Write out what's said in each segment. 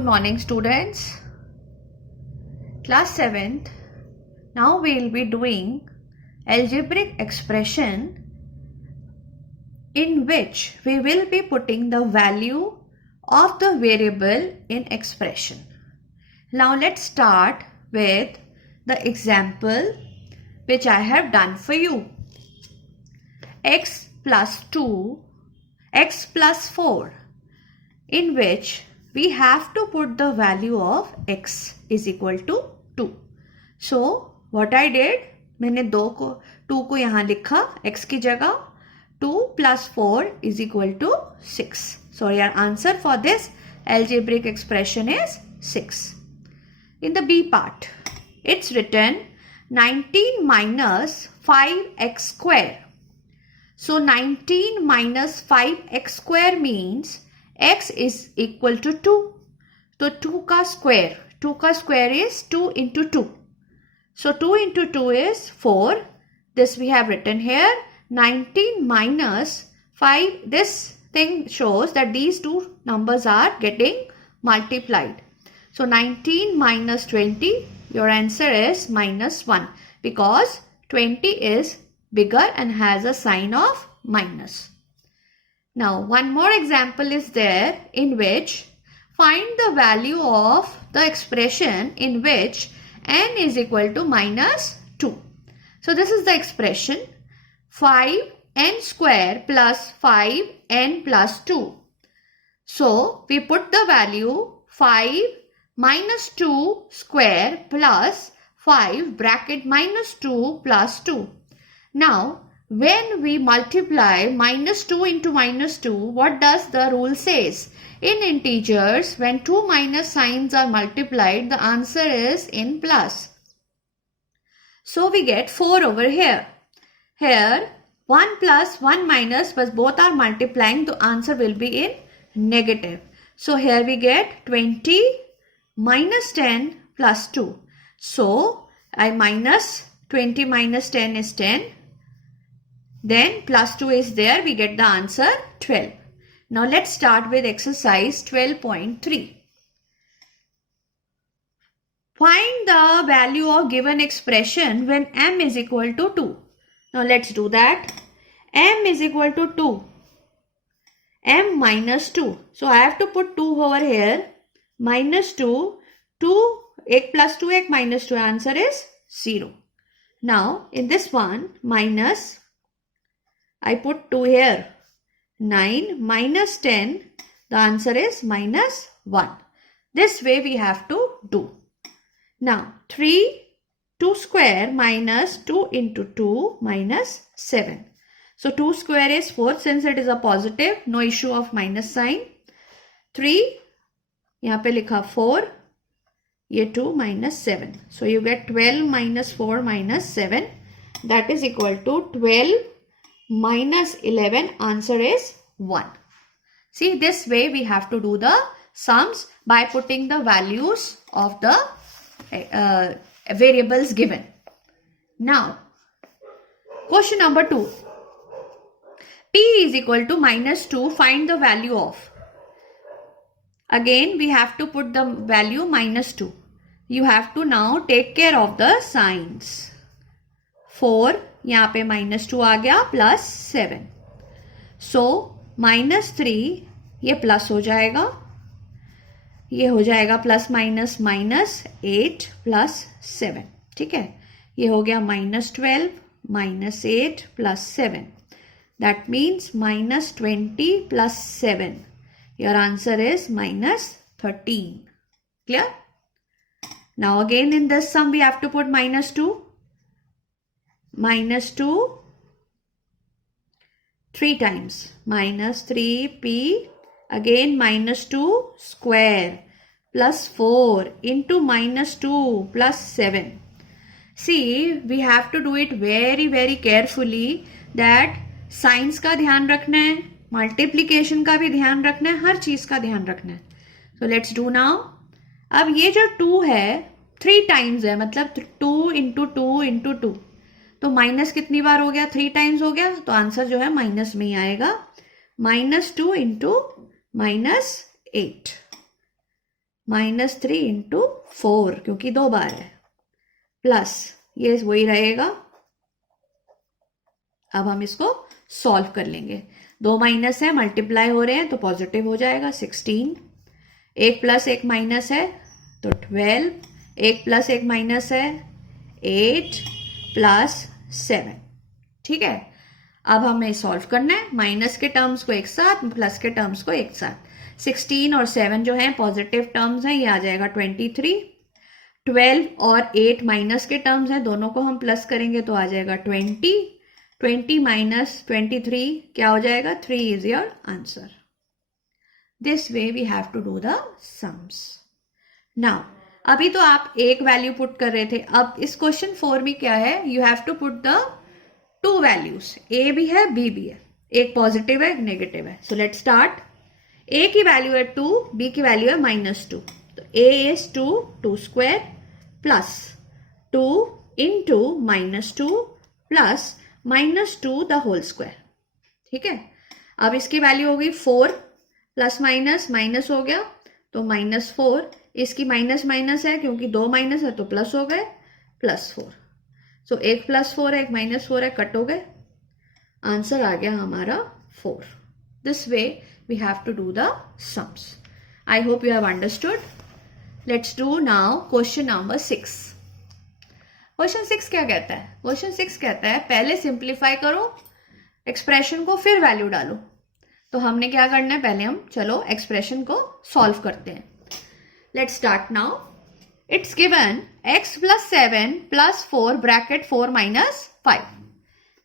Good morning, students. Class 7th. Now we will be doing algebraic expression in which we will be putting the value of the variable in expression. Now let's start with the example which I have done for you. X plus 2, x plus 4, in which we have to put the value of x is equal to 2. So what I did, मैंने 2 को यहाँ लिखा x की जगह. 2 plus 4 is equal to 6. So your answer for this algebraic expression is 6. In the B part, it's written 19 minus 5x square. So 19 minus 5x square means x is equal to 2. So 2 का square is 2 into 2. So 2 into 2 is 4. This we have written here. 19 minus 5. This thing shows that these two numbers are getting multiplied. So 19 minus 20. Your answer is minus 1 because 20 is bigger and has a sign of minus. Now one more example is there in which find the value of the expression in which n is equal to minus 2. So this is the expression 5n square plus 5n plus 2. So we put the value 5 minus 2 square plus 5 bracket minus 2 plus 2. Now when we multiply minus 2 into minus 2, what does the rule says? In integers, when two minus signs are multiplied, the answer is in plus. So we get 4 over here. Here 1 plus 1 minus, but both are multiplying, the answer will be in negative. So here we get 20 minus 10 plus 2. So I minus 20 minus 10 is 10. Then plus 2 is there, we get the answer 12. Now let's start with exercise 12.3. Find the value of given expression when m is equal to 2. Now let's do that. M is equal to 2. M minus 2. So I have to put 2 over here. Minus 2. 2, 1 plus 2, 1 minus 2. Answer is 0. Now in this one, minus, I put 2 here. 9 minus 10, the answer is minus 1. This way we have to do. Now 3, 2 square minus 2 into 2 minus 7. So 2 square is 4, since it is a positive, no issue of minus sign. 3, यहाँ पे लिखा 4, ये 2 minus 7. So you get 12 minus 4 minus 7, that is equal to 12 minus 11, answer is 1. See, this way we have to do the sums by putting the values of the variables given. Now, question number 2. P is equal to minus 2, find the value of. Again, we have to put the value minus 2. You have to now take care of the signs. 4, यहाँ पे minus 2 आ गया, plus 7. So minus 3, ये plus हो जाएगा, ये हो जाएगा plus minus minus 8 plus 7. ठीक है, ये हो गया minus 12 minus 8 plus 7. That means minus 20 plus 7. Your answer is minus 13. Clear? Now again in this sum we have to put minus 2. Minus 2 3 times. Minus 3p. Again minus 2 square plus 4 into minus 2 plus 7. See, we have to do it very very carefully that science का ध्यान रखना है, multiplication का भी ध्यान रखना है, हर चीज का ध्यान रखना है. So let's do now. अब ये जो 2 है 3 टाइम्स है, मतलब 2 इंटू 2 इंटू 2. तो माइनस कितनी बार हो गया? 3 टाइम्स हो गया. तो आंसर जो है माइनस में ही आएगा. -2 इंटू -8 -3 इंटू 4 क्योंकि 2 बार है, प्लस ये वही रहेगा। अब हम इसको सॉल्व कर लेंगे। 2 माइनस है, मल्टीप्लाई हो रहे हैं तो पॉजिटिव हो जाएगा 16। 1 प्लस 1 माइनस है तो 12, 1 प्लस 1 माइनस है 8 प्लस 7। ठीक है, अब हमें सॉल्व करना है। माइनस के टर्म्स को एक साथ, प्लस के टर्म्स को एक साथ। 16 और 7 जो है पॉजिटिव टर्म्स हैं, ये आ जाएगा 23। 12 और 8 माइनस के टर्म्स हैं, दोनों को हम प्लस करेंगे तो आ जाएगा 20। 20 माइनस 23 क्या हो जाएगा? 3 is your answer. This way we have to do the sums. Now अभी तो आप एक वैल्यू पुट कर रहे थे, अब इस क्वेश्चन 4 में क्या है? You have to put the 2 values, a भी है बी भी है, एक पॉजिटिव है एक नेगेटिव है। So let start. ए की वैल्यू है 2, बी की वैल्यू है -2। तो a is 2, 2 square plus 2 into -2 plus -2 the whole square. ठीक है, अब इसकी वैल्यू होगी 4 प्लस माइनस माइनस हो गया तो -4, इसकी माइनस माइनस है क्योंकि 2 माइनस है तो प्लस हो गए +4। सो एक +4 है एक -4 है, कट हो गए, आंसर आ गया हमारा 4। This way we have to do the sums. I hope you have understood. Let's do now question number 6। Question 6 क्या कहता है? क्वेश्चन 6 कहता है पहले सिंप्लीफाई करो एक्सप्रेशन को, फिर वैल्यू डालो। तो हमने क्या करना है? पहले हम चलो एक्सप्रेशन को सॉल्व करते हैं। Let's start now. It's given x plus 7 plus 4 bracket 4 minus 5.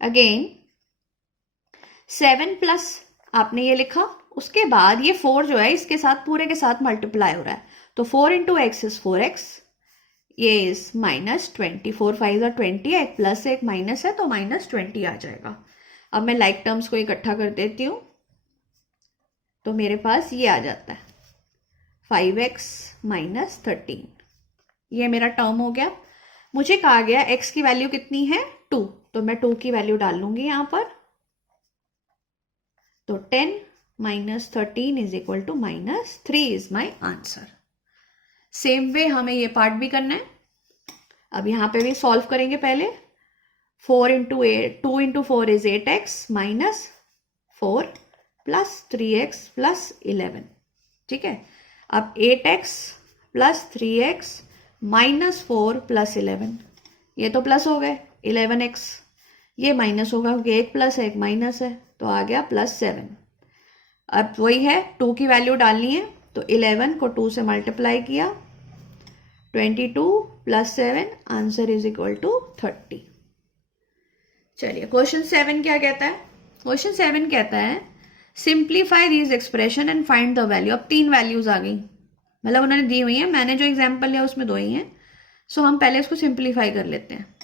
Again 7 plus आपने ये लिखा, उसके बाद ये 4 जो है इसके साथ पूरे के साथ मल्टीप्लाई हो रहा है तो 4 इंटू एक्स इज 4x, ये इज -20, 4 5 और 20 है, एक प्लस एक माइनस है तो -20 आ जाएगा। अब मैं लाइक टर्म्स को इकट्ठा कर देती हूँ तो मेरे पास ये आ जाता है 5x - 13। ये मेरा टर्म हो गया। मुझे कहा गया x की वैल्यू कितनी है? 2, तो मैं 2 की वैल्यू डाल लूंगी यहां पर। तो 10 - 13 is equal to -3 is my answer. Same way हमें ये पार्ट भी करना है। अब यहां पे भी सॉल्व करेंगे पहले। 4 into 8, 2 into 4 is 8x -4 plus 3x plus 11। ठीक है, अब 8x प्लस 3x -4 प्लस 11, ये तो प्लस हो गए 11x, ये माइनस होगा क्योंकि एक प्लस है एक माइनस है तो आ गया +7। अब वही है 2 की वैल्यू डालनी है तो 11 को 2 से मल्टीप्लाई किया, 22 plus 7, answer is equal to 30। चलिए क्वेश्चन 7 क्या कहता है? क्वेश्चन 7 कहता है simplify this expression and find the value. अब 3 वैल्यूज आ गई, मतलब उन्होंने दी हुई है, मैंने जो एग्जाम्पल लिया उसमें 2 ही हैं। सो हम पहले इसको सिंप्लीफाई कर लेते हैं।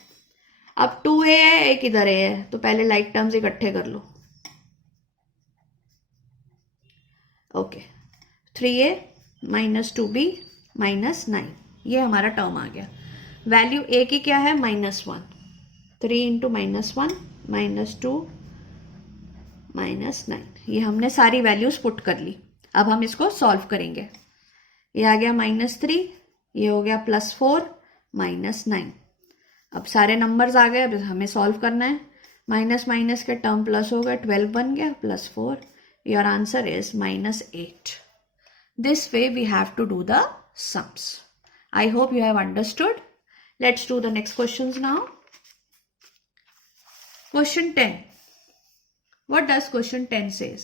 अब 2a है, एक इधर a है, तो पहले लाइक टर्म्स इकट्ठे कर लो। ओके, 3a - 2b -9, ये हमारा टर्म आ गया। वैल्यू a की क्या है? -1। 3 इंटू -1 -2 -9, ये हमने सारी वैल्यूज पुट कर ली। अब हम इसको सॉल्व करेंगे। ये आ गया -3, ये हो गया +4 -9। अब सारे नंबर्स आ गए, अब हमें सॉल्व करना है। माइनस माइनस के टर्म प्लस हो गए, 12 बन गया +4। Your answer is -8। This way we have to do the sums. I hope you have understood. Let's do the next questions now. Question 10. What does question 10 says?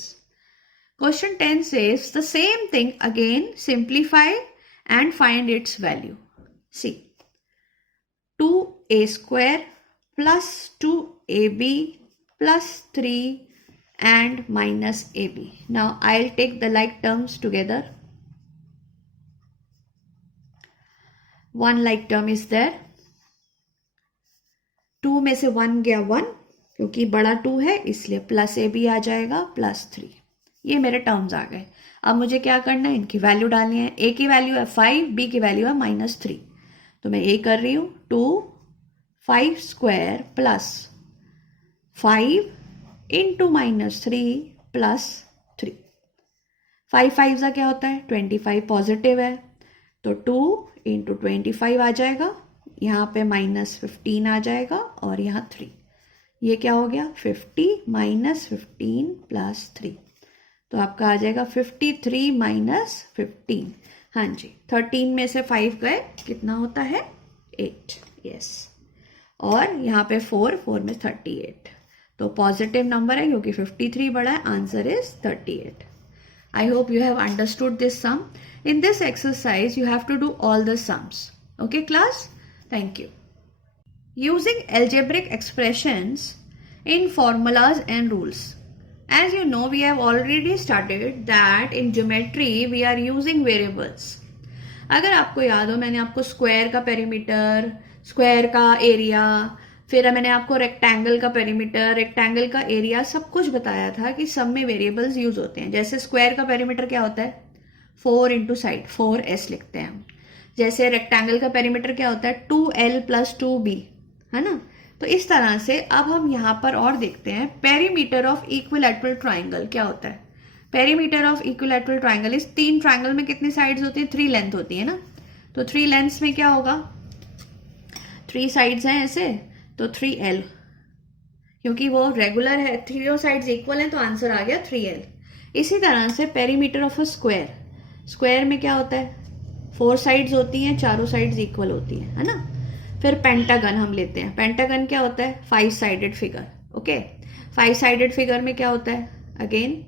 Question 10 says the same thing again, simplify and find its value. See, 2a square plus 2ab plus 3 and minus ab. Now I'll take the like terms together. One like term is there. 2 में से 1 गया 1, क्योंकि बड़ा 2 है इसलिए plus A B आ जाएगा +3। ये मेरे टर्म्स आ गए। अब मुझे क्या करना है? इनकी वैल्यू डालनी है। ए की वैल्यू है 5, बी की वैल्यू है -3, तो मैं ये कर रही हूँ। 2 5 स्क्वायर प्लस 5 इंटू -3 प्लस 3। 5 5 का क्या होता है? 25 पॉजिटिव है, तो 2 इंटू 25 आ जाएगा, यहाँ पे -15 आ जाएगा और यहाँ 3। ये क्या हो गया 50 -15 प्लस 3, तो आपका आ जाएगा 53 -15। हाँ जी, 13 में से 5 गए, कितना होता है 8। यस, और यहाँ पे 4 में 38, तो पॉजिटिव नंबर है क्योंकि 53 बड़ा है। Answer is 38। I hope you have understood this sum. In this exercise, you have to do all the sums. Okay, class? Thank you. Using algebraic expressions in formulas and rules. As you know, we have already studied that in geometry, we are using variables. अगर आपको याद हो, मैंने आपको square का perimeter, square का area, फिर मैंने आपको रेक्टेंगल का पेरीमीटर, रेक्टेंगल का एरिया सब कुछ बताया था कि सब में वेरिएबल्स यूज होते हैं। जैसे स्क्वायर का पेरीमीटर क्या होता है 4 इंटू साइड, 4s लिखते हैं हम। जैसे रेक्टेंगल का पेरीमीटर क्या होता है 2l प्लस 2b, है ना। तो इस तरह से अब हम यहाँ पर और देखते हैं पेरीमीटर ऑफ इक्विलैटरल ट्राइंगल क्या होता है। पेरीमीटर ऑफ इक्विलैटरल ट्राइंगल, इस 3 ट्राइंगल में कितनी साइड्स होती है 3 लेंथ होती है ना। तो 3 लेंथ्स में क्या होगा 3 साइड्स हैं ऐसे, तो 3l, क्योंकि वो रेगुलर है, 3 साइड्स इक्वल हैं तो आंसर आ गया 3l। इसी तरह से perimeter of a square, square में क्या होता है 4 साइड्स होती हैं, चारों साइड्स इक्वल होती हैं, है ना। फिर पेंटागन हम लेते हैं, पेंटागन क्या होता है 5 sided figure. Okay, 5 sided figure में क्या होता है, अगेन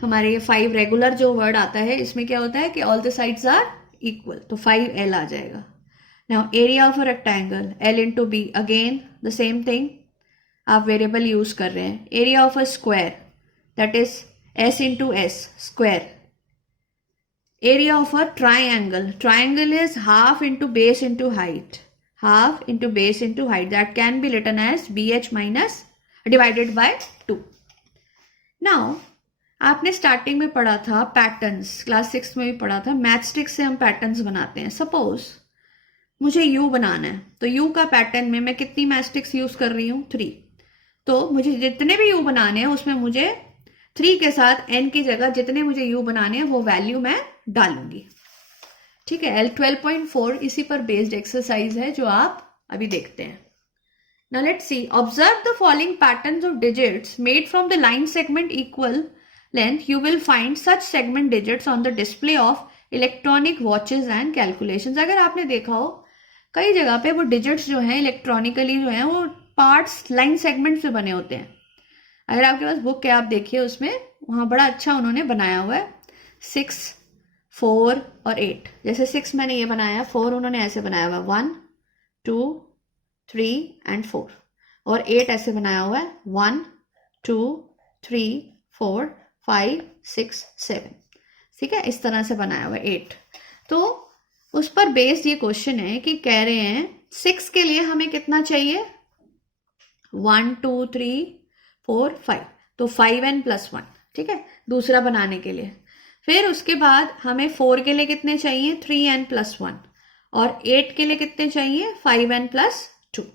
हमारे ये 5 रेगुलर जो वर्ड आता है इसमें क्या होता है कि all the sides are equal, तो 5l आ जाएगा। Now area of a rectangle L into B, again the same thing, आप वेरिएबल यूज कर रहे हैं। Area of a square that is S into S, square. Area of a triangle, triangle is half into base into height, half into base into height, that can be written as BH minus divided by 2। Now आपने starting में पढ़ा था patterns, class 6 में भी पढ़ा था, मैथस्टिक्स से हम पैटर्न्स बनाते हैं। सपोज मुझे U बनाना है, तो U का पैटर्न में मैं कितनी मैस्टिक्स यूज कर रही हूँ 3। तो मुझे जितने भी U बनाने हैं उसमें मुझे 3 के साथ N की जगह जितने मुझे U बनाने हैं वो वैल्यू मैं डालूंगी। ठीक है, L12.4 इसी पर बेस्ड एक्सरसाइज है जो आप अभी देखते हैं। Now let's see. Observe the following patterns of digits made from the line segment equal length. You will find such segment digits on the display of electronic watches and calculations. अगर आपने देखा हो कई जगह पे वो डिजिट्स जो हैं इलेक्ट्रॉनिकली जो हैं वो पार्ट्स लाइन सेगमेंट से बने होते हैं। अगर आपके पास बुक है आप देखिए, उसमें वहाँ बड़ा अच्छा उन्होंने बनाया हुआ है 6, 4 और 8। जैसे 6 मैंने ये बनाया, 4 उन्होंने ऐसे बनाया हुआ है 1, 2, 3 एंड 4, और 8 ऐसे बनाया हुआ है 1, 2, 3, 4, 5, 6, 7। ठीक है, इस तरह से बनाया हुआ है 8। तो उस पर बेस्ड ये क्वेश्चन है कि कह रहे हैं 6 के लिए हमें कितना चाहिए 1, 2, 3, 4, 5, तो 5n + 1। ठीक है, दूसरा बनाने के लिए। फिर उसके बाद हमें 4 के लिए कितने चाहिए 3n + 1, और 8 के लिए कितने चाहिए 5n + 2।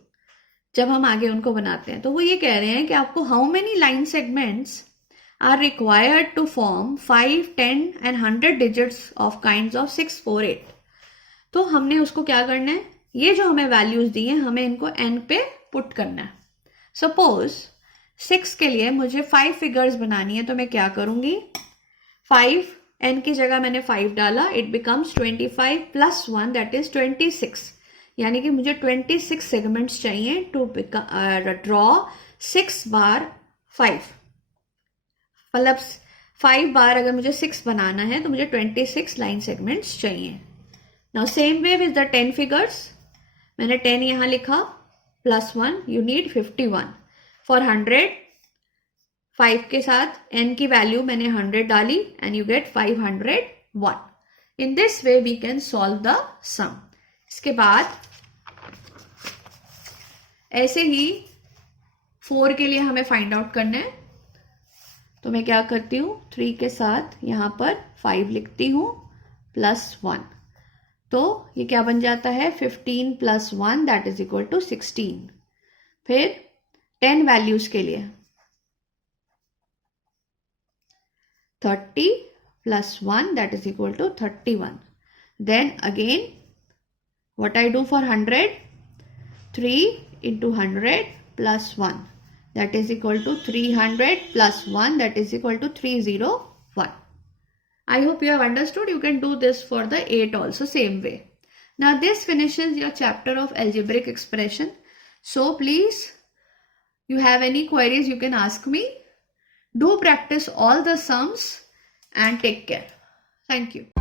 जब हम आगे उनको बनाते हैं तो वो ये कह रहे हैं कि आपको how many line segments are required to form 5, 10 and 100 digits of kinds of 6, 4, 8। तो हमने उसको क्या करना है, ये जो हमें वैल्यूज दी हैं हमें इनको n पे पुट करना है। सपोज 6 के लिए मुझे 5 फिगर्स बनानी है, तो मैं क्या करूंगी 5, n की जगह मैंने 5 डाला, इट बिकम्स 25 + 1 दैट इज 26। यानी कि मुझे 26 सेगमेंट्स चाहिए टू ड्रॉ 6 बार 5, मतलब 5 बार अगर मुझे 6 बनाना है तो मुझे 26 लाइन सेगमेंट्स चाहिए। Now same way with the 10 figures, मैंने 10 यहाँ लिखा +1, यू नीड 51 फॉर 100। 5 के साथ n की वैल्यू मैंने 100 डाली and you get 501। In this way we can solve the sum. इसके बाद ऐसे ही 4 के लिए हमें फाइंड आउट करना है, तो मैं क्या करती हूँ 3 के साथ यहाँ पर 5 लिखती हूँ +1, तो ये क्या बन जाता है 15 + 1 दैट इज इक्वल टू 16। फिर 10 वैल्यूज के लिए 30 + 1 that is equal to 31, Then again, what I do for 100? 3 into 100 plus 1. That is equal to 300 plus 1. That is equal to 301. I hope you have understood. You can do this for the 8 also, same way. Now this finishes your chapter of algebraic expression. So please, you have any queries, you can ask me. Do practice all the sums and take care. Thank you.